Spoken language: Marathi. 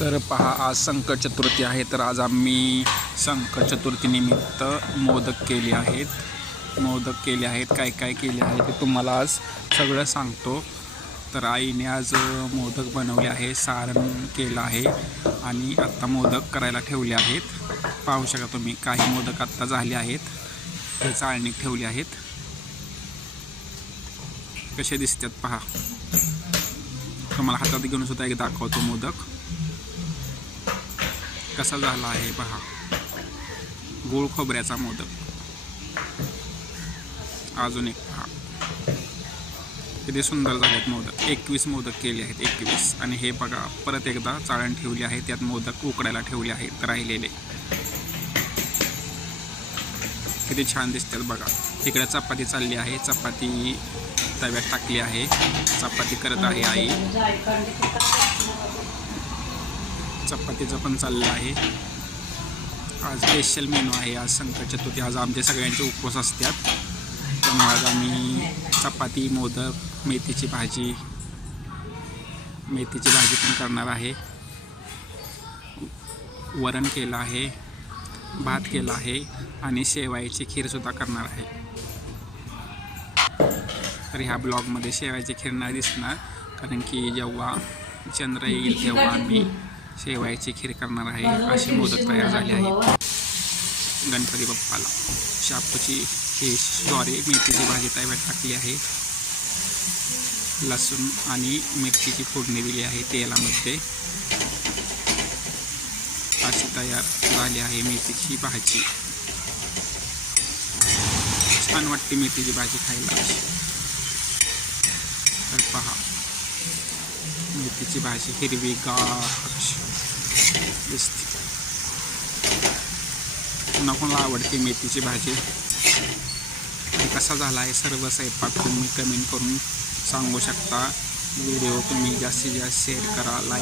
तर पहा आज संकट चतुर्थी आहे तर आज आम्ही संकट चतुर्थीनिमित्त मोदक केले आहेत. मोदक केले आहेत. काय काय केले आहे ते तुम्हाला आज सगळं सांगतो. तर आईने आज मोदक बनवले आहे सारण केलं आहे आणि आत्ता मोदक करायला ठेवले आहेत. पाहू शकता तुम्ही काही मोदक आत्ता झाले आहेत. हे चाळणीत ठेवले आहेत. कसे दिसतात पहा. तुम्हाला हातात घेऊन सुद्धा एक दाखवतो मोदक. कसा झाला आहे पहा. गोळ खोबऱ्याचा मोदक. अजून एक पहा. किती सुंदर झालेत मोदक. एकवीस मोदक केले आहेत एकवीस. आणि हे बघा परत एकदा चाळण ठेवली आहे त्यात मोदक उकडायला ठेवले आहेत राहिलेले. किती छान दिसतात बघा. इकडे चपाती चालली आहे चपाती तव्यात टाकली आहे. चपाती करत आहे आई. चपातीचं पण चाललं आहे. आज स्पेशल मेनू आहे. आज संकट चतुर्थी. आज आमच्या सगळ्यांचे उपवास असतात. त्यामुळे आज आम्ही चपाती मोदक मेथीची भाजी मेथीची भाजी पण करणार आहे. वरण केलं आहे भात केला आहे आणि शेवायची खीरसुद्धा करणार आहे. तर ह्या ब्लॉगमध्ये शेवायची खीर नाही दिसणार कारण की जेव्हा चंद्र येईल तेव्हा आम्ही शेवायची खीर करणार आहे असे मोदक तयार झाले आहेत गणपती बाप्पाला. शापूची ही सॉरी मेथीची भाजी तयार टाकली आहे. लसूण आणि मिरचीची फोडणी दिली आहे तेलामध्ये. अशी तयार झाली आहे मेथीची भाजी. छान वाटते मेथीची भाजी खायला. तर पहा मेथीची भाजी हिरवी गार दिसते. पुन्हा कोणाला आवडते मेथीची भाजी? आणि कसा झाला आहे सर्व स्वयंपाक तुम्ही कमेंट करून सांगू शकता. व्हिडिओ तुम्ही जास्तीत जास्त शेअर करा लाईक